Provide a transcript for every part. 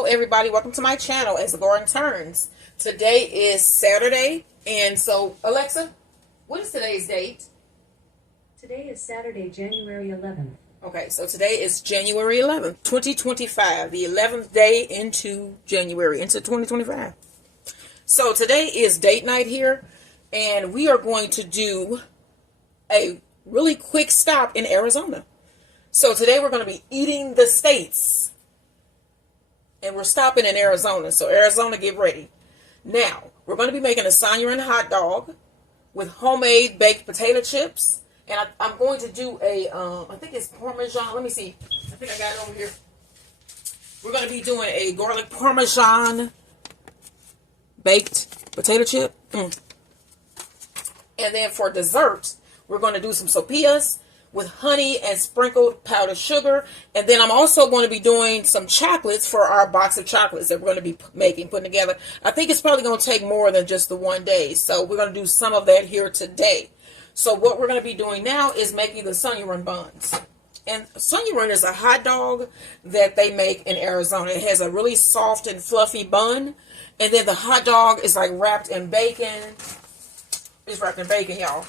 Hello everybody, welcome to my channel as the Garden Turns. Today is Saturday, and so Alexa, what is today's date? Today is Saturday, January 11th. Okay, so today is January 11th, 2025, the 11th day into January, into 2025. So today is date night here, and we are going to do a really quick stop in Arizona. So today we're going to be eating the states. And we're stopping in Arizona. So Arizona, get ready. Now, we're going to be making a Sonoran hot dog with homemade baked potato chips. And I'm going to do a, I think it's Parmesan. Let me see. I think I got it over here. We're going to be doing a garlic Parmesan baked potato chip. And then for dessert, we're going to do some sopillas with honey and sprinkled powdered sugar. And then I'm also going to be doing some chocolates for our box of chocolates that we're going to be putting together. I think it's probably going to take more than just the one day. So we're going to do some of that here today. So what we're going to be doing now is making the Sonoran buns. And Sonoran is a hot dog that they make in Arizona. It has a really soft and fluffy bun. And then the hot dog is like wrapped in bacon. It's wrapped in bacon, y'all.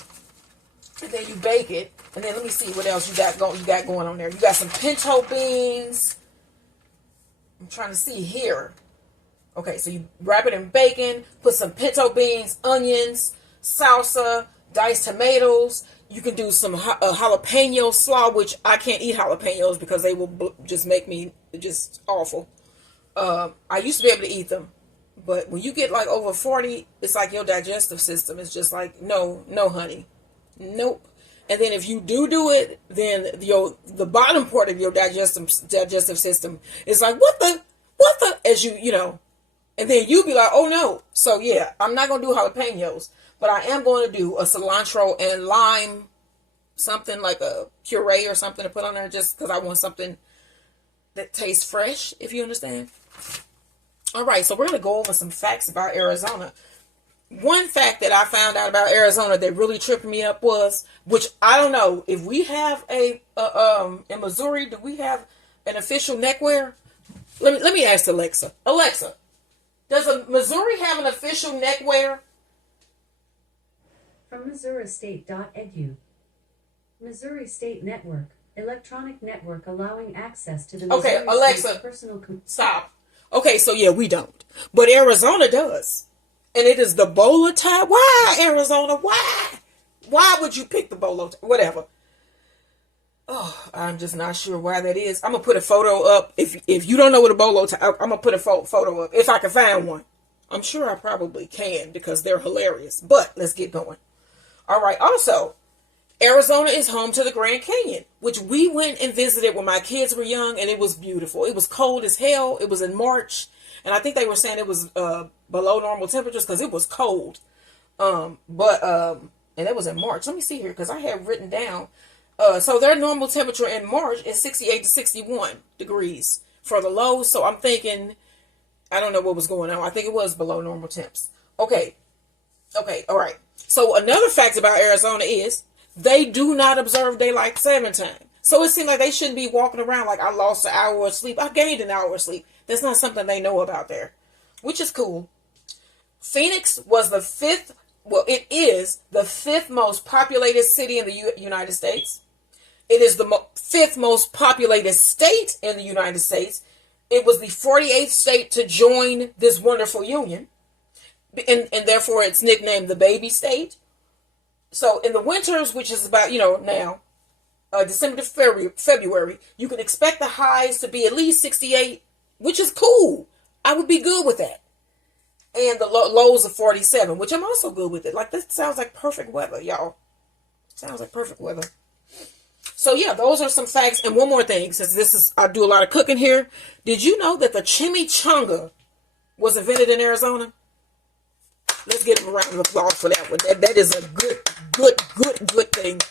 And then you bake it. And then let me see what else you got going on there. You got some pinto beans. I'm trying to see here. Okay, so you wrap it in bacon, put some pinto beans, onions, salsa, diced tomatoes. You can do some jalapeno slaw, which I can't eat jalapenos because they will just make me just awful. I used to be able to eat them. But when you get like over 40, it's like your digestive system is just like, no, honey. Nope. And then if you do it, then the bottom part of your digestive system is like, what the, as you know, and then you be like, oh no. So yeah, I'm not going to do jalapenos, but I am going to do a cilantro and lime, something like a puree or something to put on there just because I want something that tastes fresh, if you understand. All right, so we're going to go over some facts about Arizona. One fact that I found out about Arizona that really tripped me up was, which I don't know, if we have in Missouri, do we have an official neckwear? Let me ask Alexa. Alexa, does Missouri have an official neckwear? From MissouriState.edu. Missouri State Network, electronic network allowing access to the Missouri Okay, Alexa, State's personal... Stop. Okay, so yeah, we don't. But Arizona does. And it is the bolo tie. Why, Arizona? Why? Why would you pick the bolo tie? Whatever. Oh, I'm just not sure why that is. I'm going to put a photo up. If you don't know what a bolo tie, I'm going to put a photo up. If I can find one. I'm sure I probably can because they're hilarious. But let's get going. All right. Also, Arizona is home to the Grand Canyon, which we went and visited when my kids were young, and it was beautiful. It was cold as hell. It was in March. And I think they were saying it was below normal temperatures because it was cold. And it was in March. Let me see here because I have written down. So their normal temperature in March is 68 to 61 degrees for the low. So I'm thinking, I don't know what was going on. I think it was below normal temps. Okay. All right. So another fact about Arizona is they do not observe daylight saving time. So it seemed like they shouldn't be walking around like I lost an hour of sleep. I gained an hour of sleep. That's not something they know about there, which is cool. Phoenix was the fifth, well, it is the fifth most populated city in the United States. It is the fifth most populated state in the United States. It was the 48th state to join this wonderful union. And therefore it's nicknamed the baby state. So in the winters, which is about, now, December to February, you can expect the highs to be at least 68, which is cool. I would be good with that. And the lows of 47, which I'm also good with it. Like, this sounds like perfect weather, y'all. Sounds like perfect weather. So, yeah, those are some facts. And one more thing, since I do a lot of cooking here. Did you know that the chimichanga was invented in Arizona? Let's give a round of applause for that one. That is a good thing.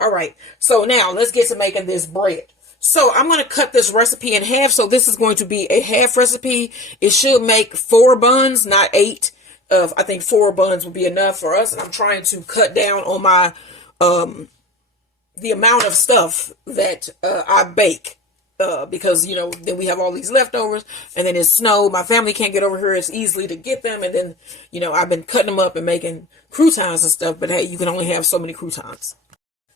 All right. So, now, let's get to making this bread. So I'm going to cut this recipe in half. So this is going to be a half recipe. It should make 4 buns, not 8. I think 4 buns would be enough for us. And I'm trying to cut down on my the amount of stuff that I bake. because, you know, then we have all these leftovers, and then it's snow. My family can't get over here. It's easily to get them. And then, you know, I've been cutting them up and making croutons and stuff, but hey, you can only have so many croutons.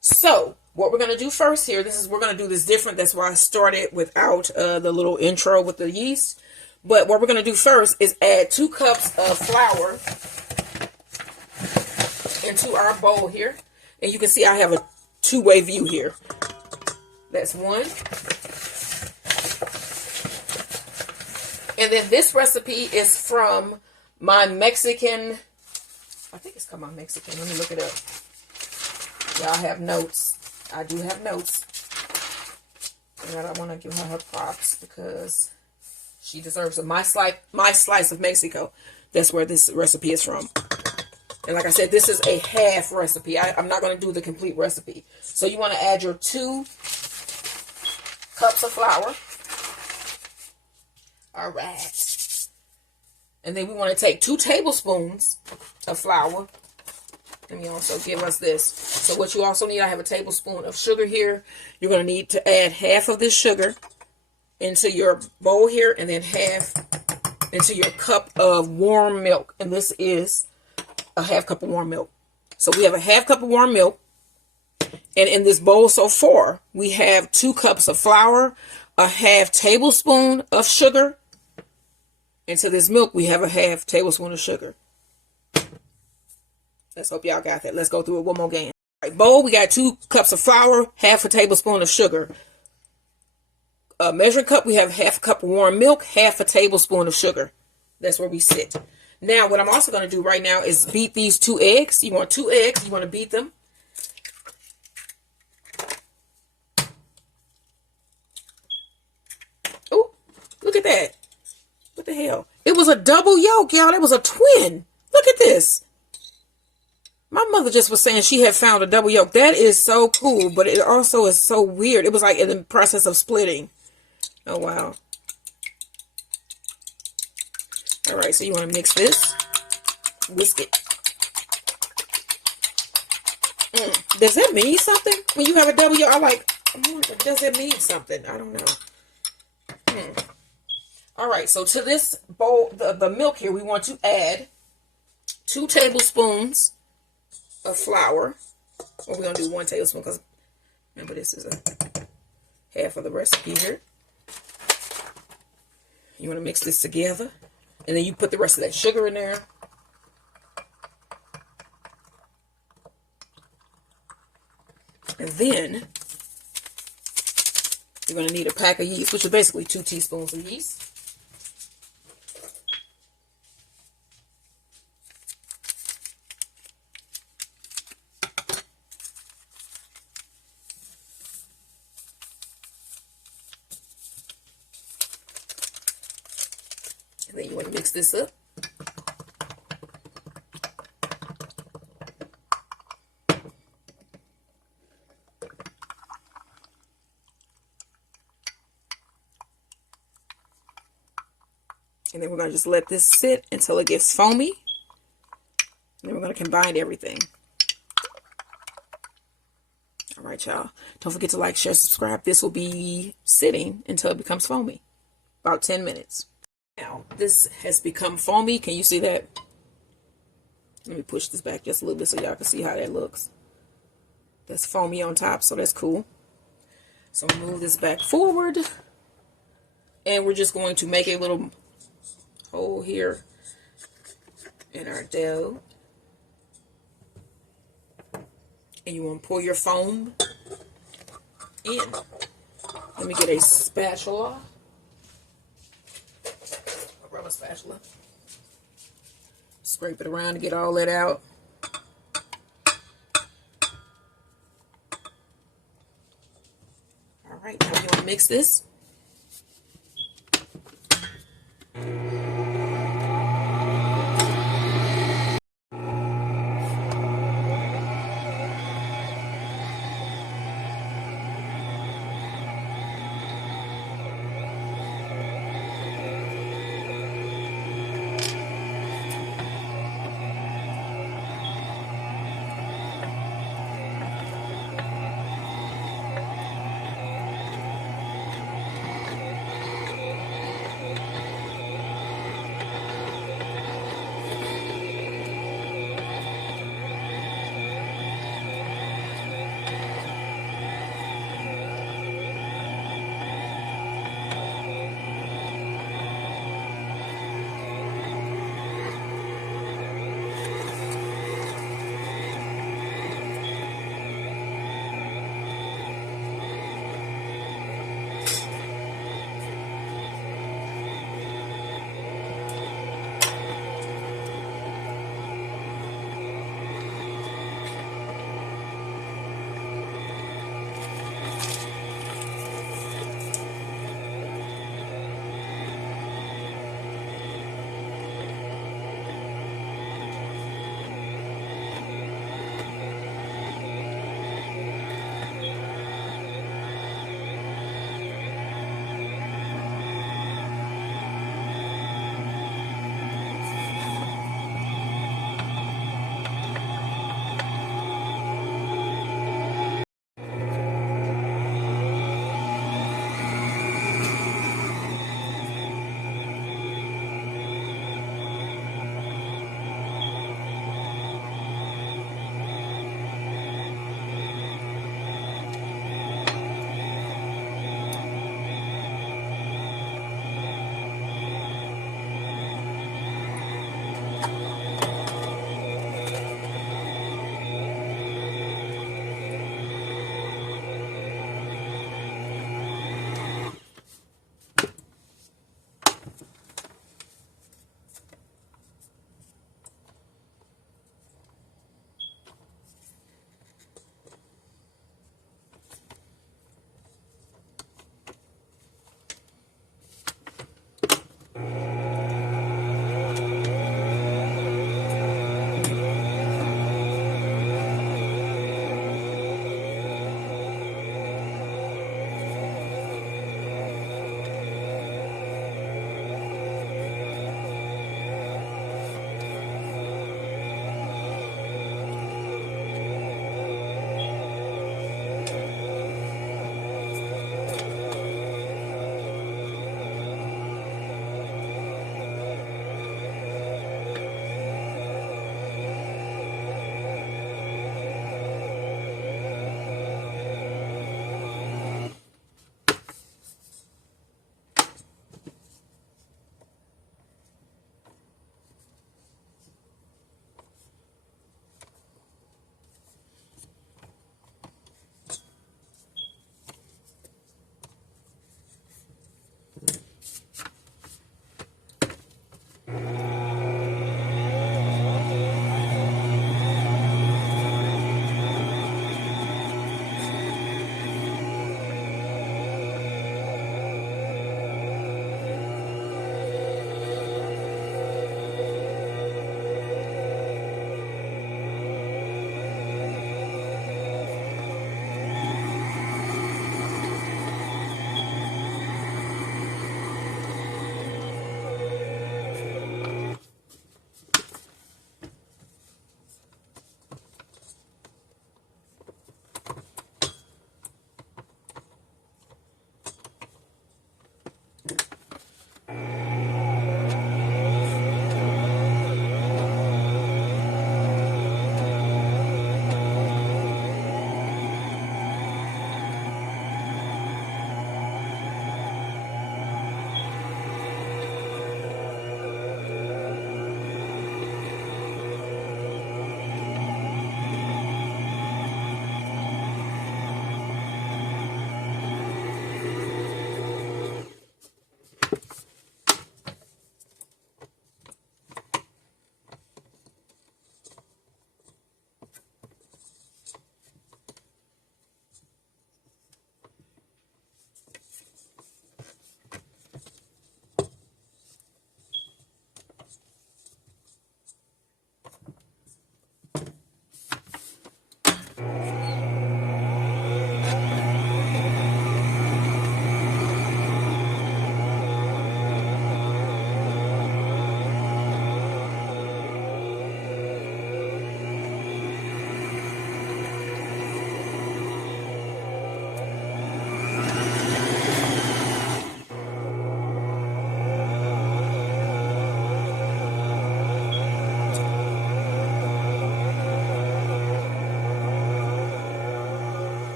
So what we're going to do first here, we're going to do this different. That's why I started without the little intro with the yeast. But what we're going to do first is add 2 cups of flour into our bowl here. And you can see I have a 2-way view here. That's 1. And then this recipe is from my Mexican, I think it's called my Mexican. Let me look it up. Yeah, I have notes. I do have notes. And I want to give her props because she deserves it. My slice of Mexico. That's where this recipe is from. And like I said, this is a half recipe. I'm not going to do the complete recipe. So you want to add your 2 cups of flour. All right. And then we want to take 2 tablespoons of flour. Let me also give us this. So what you also need, I have a tablespoon of sugar here. You're going to need to add half of this sugar into your bowl here, and then half into your cup of warm milk. And this is a half cup of warm milk. So we have a half cup of warm milk. And in this bowl so far, we have 2 cups of flour, a half tablespoon of sugar. Into this milk, we have a half tablespoon of sugar. Let's hope y'all got that. Let's go through it one more again. All right, bowl, we got 2 cups of flour, half a tablespoon of sugar. A measuring cup, we have half a cup of warm milk, half a tablespoon of sugar. That's where we sit. Now, what I'm also going to do right now is beat these 2 eggs. You want 2 eggs. You want to beat them. Oh, look at that. What the hell? It was a double yolk, y'all. It was a twin. Look at this. My mother just was saying she had found a double yolk. That is so cool, but it also is so weird. It was like in the process of splitting. Oh, wow. All right, so you want to mix this. Whisk it. Does that mean something? When you have a double yolk, does it mean something? I don't know. All right, so to this bowl, the milk here, we want to add 2 tablespoons of flour. Well, we're going to do 1 tablespoon because, remember, this is a half of the recipe here. You want to mix this together. And then you put the rest of that sugar in there. And then you're going to need a pack of yeast, which is basically 2 teaspoons of yeast. And then you want to mix this up. And then we're going to just let this sit until it gets foamy. And then we're going to combine everything. All right, y'all. Don't forget to like, share, subscribe. This will be sitting until it becomes foamy. About 10 minutes. Now, this has become foamy. Can you see that? Let me push this back just a little bit so y'all can see how that looks. That's foamy on top, so that's cool. So move this back forward. And we're just going to make a little hole here in our dough. And you want to pour your foam in. Let me get a spatula. A rubber spatula. Scrape it around to get all that out. All right, now you want to mix this.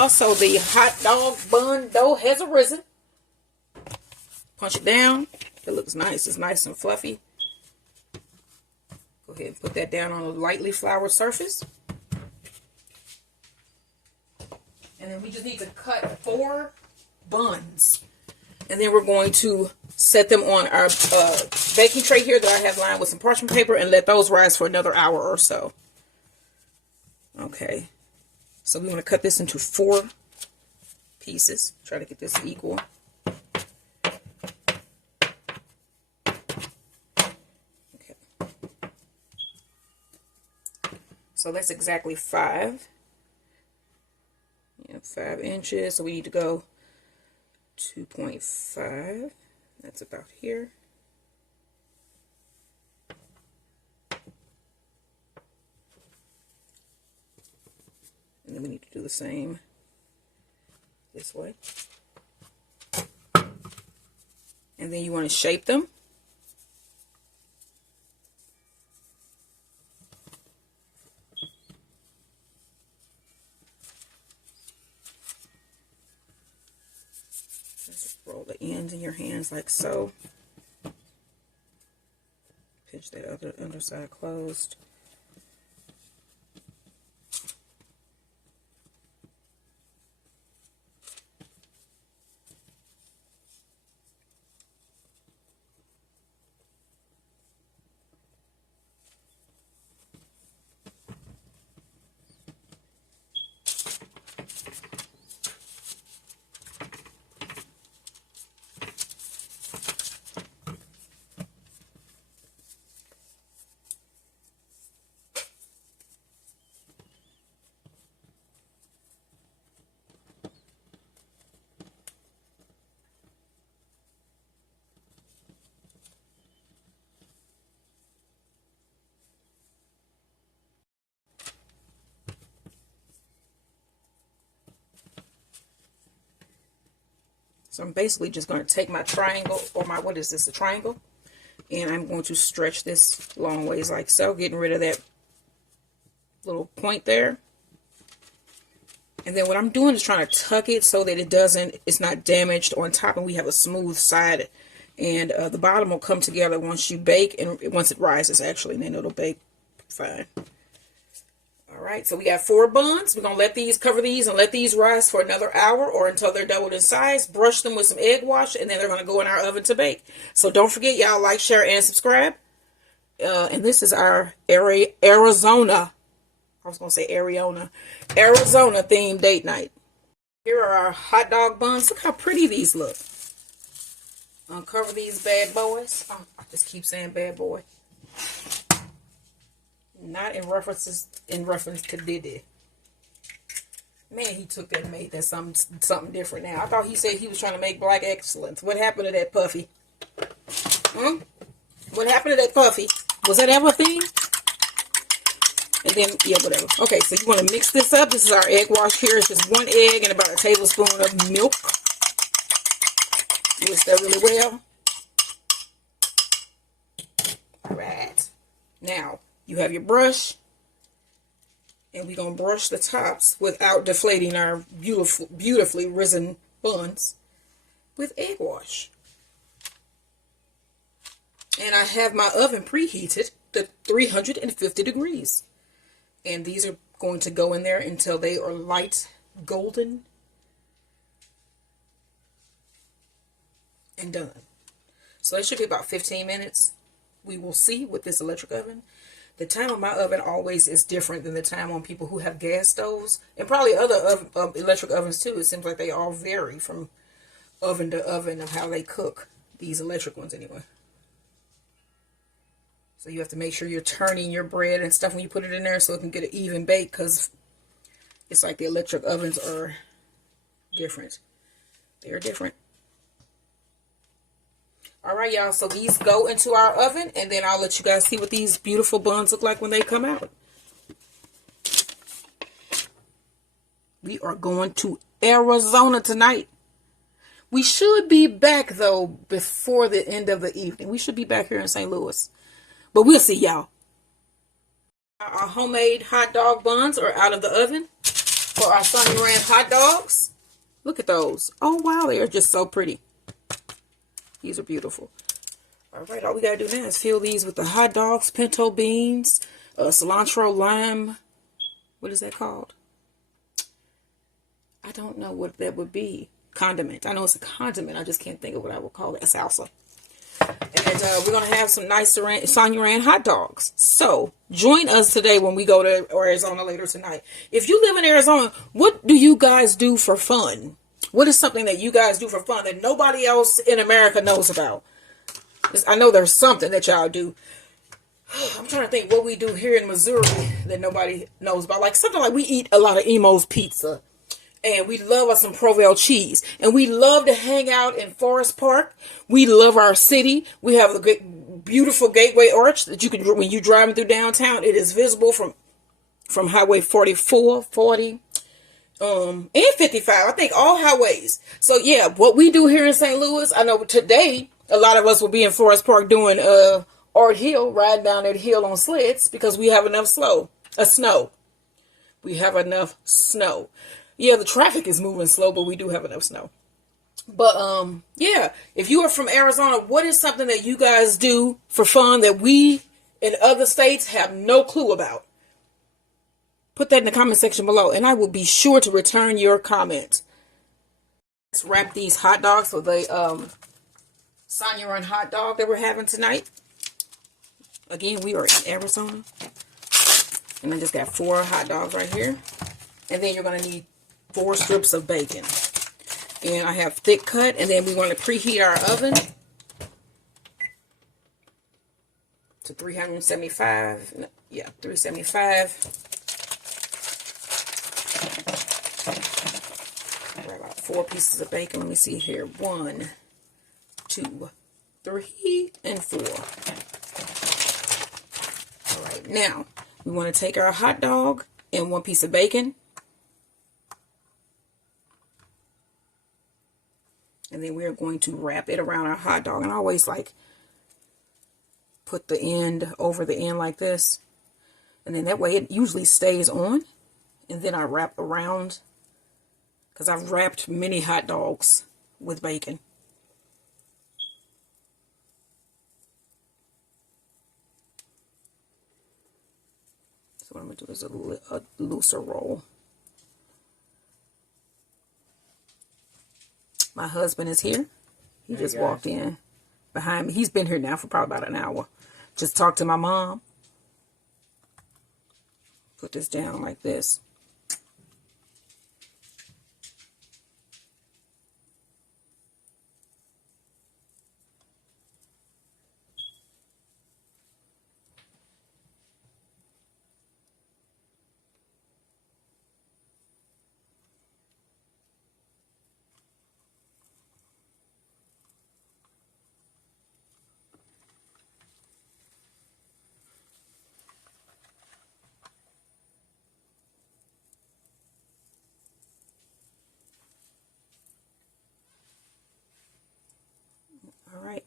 y'all. So the hot dog bun dough has arisen. Punch it down. It looks nice. It's nice and fluffy. Go ahead and put that down on a lightly floured surface. And then we just need to cut 4 buns. And then we're going to set them on our baking tray here that I have lined with some parchment paper and let those rise for another hour or so. Okay. So we want to cut this into 4 pieces. Try to get this equal. Okay. So that's exactly 5. 5 inches. So we need to go 2.5. That's about here. And then we need to do the same this way. And then you want to shape them. Just roll the ends in your hands like so. Pinch that other underside closed. So I'm basically just going to take my triangle, or my, what is this, a triangle? And I'm going to stretch this long ways like so, getting rid of that little point there. And then what I'm doing is trying to tuck it so that it's not damaged on top and we have a smooth side. And the bottom will come together once you bake, and once it rises actually, and then it'll bake fine. Alright, so we got 4 buns. We're going to let these, cover these, and let these rise for another hour or until they're doubled in size. Brush them with some egg wash, and then they're going to go in our oven to bake. So don't forget, y'all, like, share, and subscribe. And this is our Arizona themed date night. Here are our hot dog buns. Look how pretty these look. Uncover these bad boys. Oh, I just keep saying bad boy. Not in reference to Diddy. Man, he took that and made that something different now. I thought he said he was trying to make black excellence. What happened to that puffy? What happened to that puffy? Was that ever a thing? And then, yeah, whatever. Okay, so you want to mix this up. This is our egg wash here. It's just 1 egg and about a tablespoon of milk. Mix that really well. All right. Now, you have your brush, and we're going to brush the tops without deflating our beautifully risen buns with egg wash. And I have my oven preheated to 350 degrees. And these are going to go in there until they are light golden and done. So it should be about 15 minutes. We will see with this electric oven. The time on my oven always is different than the time on people who have gas stoves. And probably other electric ovens too. It seems like they all vary from oven to oven of how they cook. These electric ones anyway. So you have to make sure you're turning your bread and stuff when you put it in there so it can get an even bake, because it's like the electric ovens are different. They're different. Alright, y'all, so these go into our oven, and then I'll let you guys see what these beautiful buns look like when they come out. We are going to Arizona tonight. We should be back, though, before the end of the evening. We should be back here in St. Louis. But we'll see, y'all. Our homemade hot dog buns are out of the oven. for our Sonoran hot dogs. Look at those. Oh, wow. They are just so pretty. These are beautiful. All right. All we got to do now is fill these with the hot dogs, pinto beans, cilantro, lime. What is that called? I don't know what that would be. Condiment. I know it's a condiment. I just can't think of what I would call it. A salsa. And we're going to have some nice Sonoran hot dogs. So, join us today when we go to Arizona later tonight. If you live in Arizona, what do you guys do for fun? What is something that you guys do for fun that nobody else in America knows about? I know there's something that y'all do. I'm trying to think what we do here in Missouri that nobody knows about. Like something like we eat a lot of Emo's pizza. And we love us some Provel cheese. And we love to hang out in Forest Park. We love our city. We have a great, beautiful gateway arch that you can, when you're driving through downtown, it is visible from Highway 44, 40, and 55. I think all highways. So yeah, what we do here in St. Louis, I know today, a lot of us will be in Forest Park doing Art Hill, riding down that hill on sleds because we have enough snow. We have enough snow. Yeah, the traffic is moving slow, but we do have enough snow. But, yeah, if you are from Arizona, what is something that you guys do for fun that we in other states have no clue about? Put that in the comment section below, and I will be sure to return your comment. Let's wrap these hot dogs with the Sonoran hot dog that we're having tonight. Again, we are in Arizona. And I just got 4 hot dogs right here. And then you're going to need 4 strips of bacon. And I have thick cut. And then we want to preheat our oven to 375. Yeah, 375. About 4 pieces of bacon. Let me see here. 1, 2, 3, and 4. All right, now we want to take our hot dog and 1 piece of bacon. And then we're going to wrap it around our hot dog. And I always like put the end over the end like this. And then that way it usually stays on. And then I wrap around. Because I've wrapped many hot dogs with bacon. So what I'm going to do is a looser roll. My husband is here. He just walked in behind me. He's been here now for probably about an hour. Just talked to my mom. Put this down like this. All right.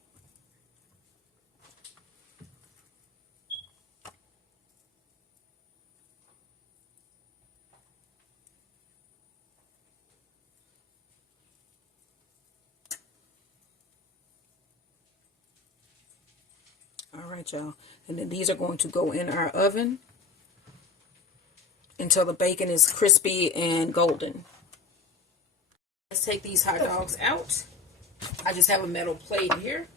All right, y'all. And then these are going to go in our oven until the bacon is crispy and golden. Let's take these hot dogs out. I just have a metal plate here.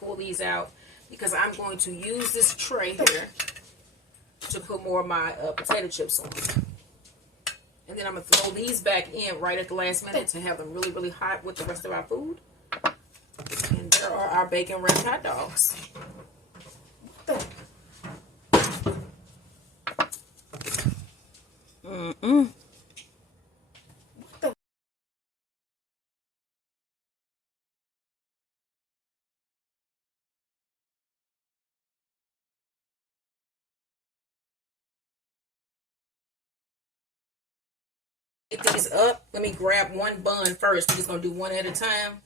Pull these out because I'm going to use this tray here to put more of my potato chips on. And then I'm going to throw these back in right at the last minute to have them really, really hot with the rest of our food. And there are our bacon wrapped hot dogs. What the? Get these up. Let me grab one bun first. We're just going to do one at a time.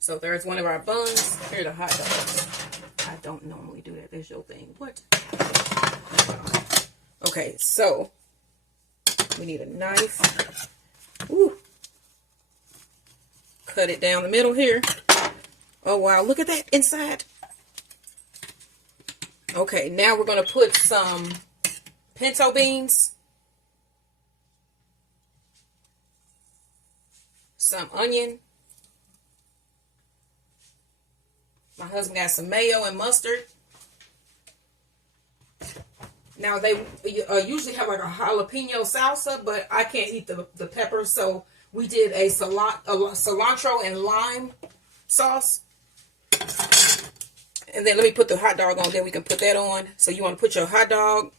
So there's one of our buns. Here are the hot dogs. I don't normally do that. There's your thing. What? Okay, so We need a knife. Ooh. Cut it down the middle here. Oh, wow. Look at that inside. Okay, now we're going to put some pinto beans. Some onion. My husband got some mayo and mustard. Now, they usually have like a jalapeno salsa, but I can't eat the peppers, so we did a cilantro and lime sauce. And then let me put the hot dog on, then we can put that on. So you want to put your hot dog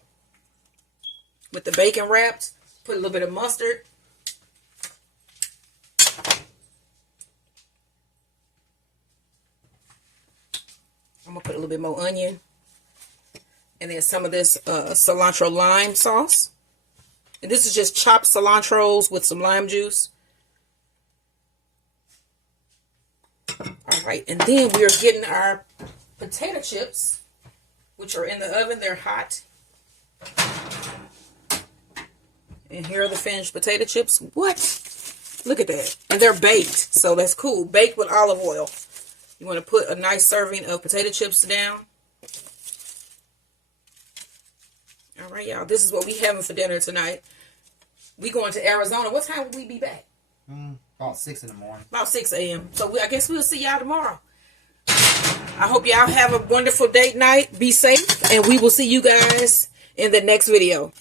with the bacon wrapped. Put a little bit of mustard. I'm going to put a little bit more onion. And then some of this cilantro lime sauce. And this is just chopped cilantros with some lime juice. All right. And then we are getting our potato chips, which are in the oven. They're hot. And here are the finished potato chips. What? Look at that. And they're baked. So that's cool. Baked with olive oil. You want to put a nice serving of potato chips down. All right, y'all. This is what we having for dinner tonight. We going to Arizona. What time will we be back? About 6 in the morning. About 6 a.m. So I guess we'll see y'all tomorrow. I hope y'all have a wonderful date night. Be safe. And we will see you guys in the next video.